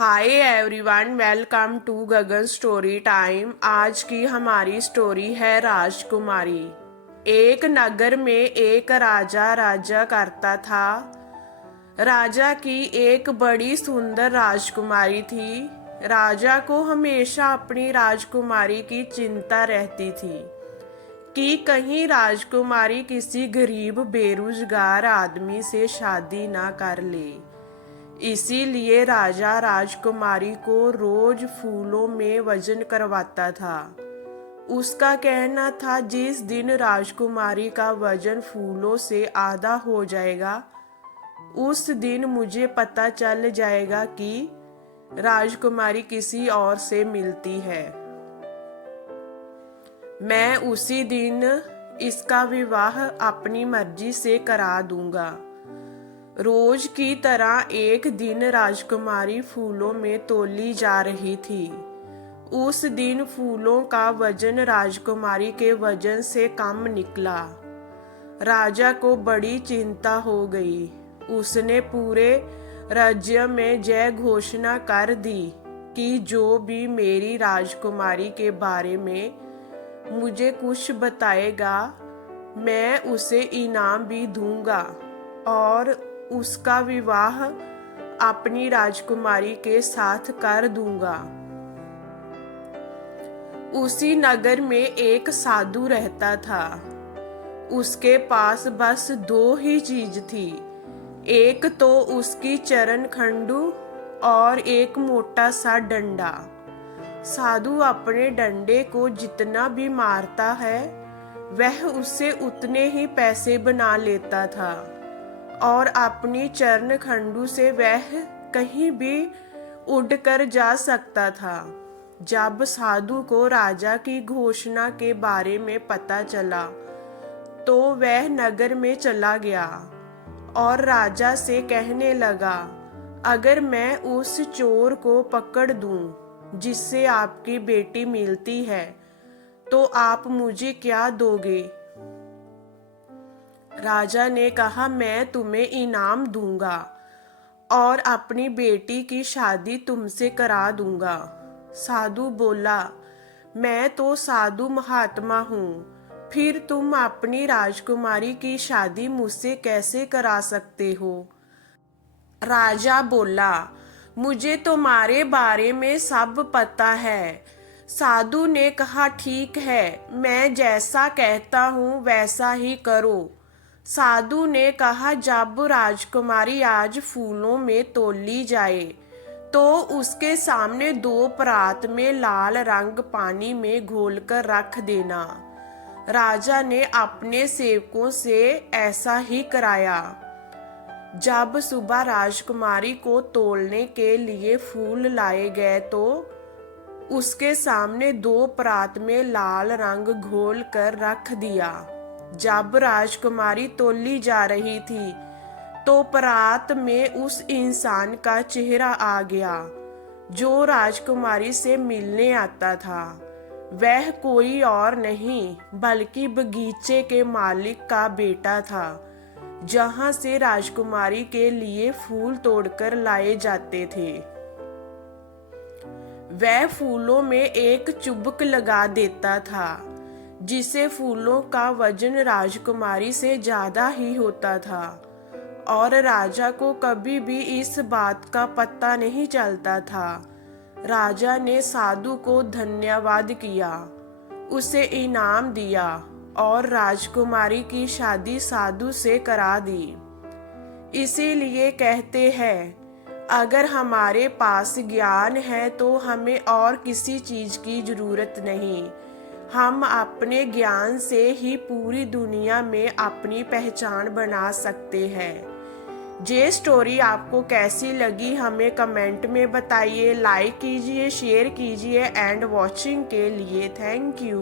Hi everyone, welcome to Gagan story time. आज की हमारी स्टोरी है राजकुमारी। एक नगर में एक राजा राज्य करता था। राजा की एक बड़ी सुंदर राजकुमारी थी। राजा को हमेशा अपनी राजकुमारी की चिंता रहती थी कि कहीं राजकुमारी किसी गरीब बेरोजगार आदमी से शादी ना कर ले। इसीलिए राजा राजकुमारी को रोज फूलों में वजन करवाता था। उसका कहना था जिस दिन राजकुमारी का वजन फूलों से आधा हो जाएगा उस दिन मुझे पता चल जाएगा कि राजकुमारी किसी और से मिलती है। मैं उसी दिन इसका विवाह अपनी मर्जी से करा दूंगा। रोज की तरह एक दिन राजकुमारी फूलों में तोली जा रही थी। उस दिन फूलों का वजन राजकुमारी के वजन से कम निकला। राजा को बड़ी चिंता हो गई। उसने पूरे राज्य में जय घोषणा कर दी कि जो भी मेरी राजकुमारी के बारे में मुझे कुछ बताएगा मैं उसे इनाम भी दूंगा और उसका विवाह अपनी राजकुमारी के साथ कर दूंगा। उसी नगर में एक साधु रहता था। उसके पास बस दो ही चीज थी, एक तो उसकी चरण खंडू और एक मोटा सा डंडा। साधु अपने डंडे को जितना भी मारता है वह उससे उतने ही पैसे बना लेता था और अपनी चरण खंडू से वह कहीं भी उड़कर जा सकता था। जब साधु को राजा की घोषणा के बारे में पता चला तो वह नगर में चला गया और राजा से कहने लगा, अगर मैं उस चोर को पकड़ दूं जिससे आपकी बेटी मिलती है तो आप मुझे क्या दोगे? राजा ने कहा, मैं तुम्हें इनाम दूंगा और अपनी बेटी की शादी तुमसे करा दूंगा। साधु बोला, मैं तो साधु महात्मा हूँ, फिर तुम अपनी राजकुमारी की शादी मुझसे कैसे करा सकते हो? राजा बोला, मुझे तुम्हारे बारे में सब पता है। साधु ने कहा, ठीक है, मैं जैसा कहता हूँ वैसा ही करो। साधु ने कहा, जब राजकुमारी आज फूलों में तोली जाए तो उसके सामने दो परात में लाल रंग पानी में घोलकर रख देना। राजा ने अपने सेवकों से ऐसा ही कराया। जब सुबह राजकुमारी को तोलने के लिए फूल लाए गए तो उसके सामने दो परात में लाल रंग घोल कर रख दिया। जब राजकुमारी तोली जा रही थी तो परात में उस इंसान का चेहरा आ गया जो राजकुमारी से मिलने आता था। वह कोई और नहीं बल्कि बगीचे के मालिक का बेटा था जहां से राजकुमारी के लिए फूल तोड़कर लाए जाते थे। वह फूलों में एक चुबक लगा देता था जिसे फूलों का वजन राजकुमारी से ज्यादा ही होता था और राजा को कभी भी इस बात का पता नहीं चलता था। राजा ने साधु को धन्यवाद किया, उसे इनाम दिया और राजकुमारी की शादी साधु से करा दी। इसीलिए कहते हैं, अगर हमारे पास ज्ञान है तो हमें और किसी चीज की जरूरत नहीं। हम अपने ज्ञान से ही पूरी दुनिया में अपनी पहचान बना सकते हैं। ये स्टोरी आपको कैसी लगी हमें कमेंट में बताइए। लाइक कीजिए, शेयर कीजिए एंड वॉचिंग के लिए थैंक यू।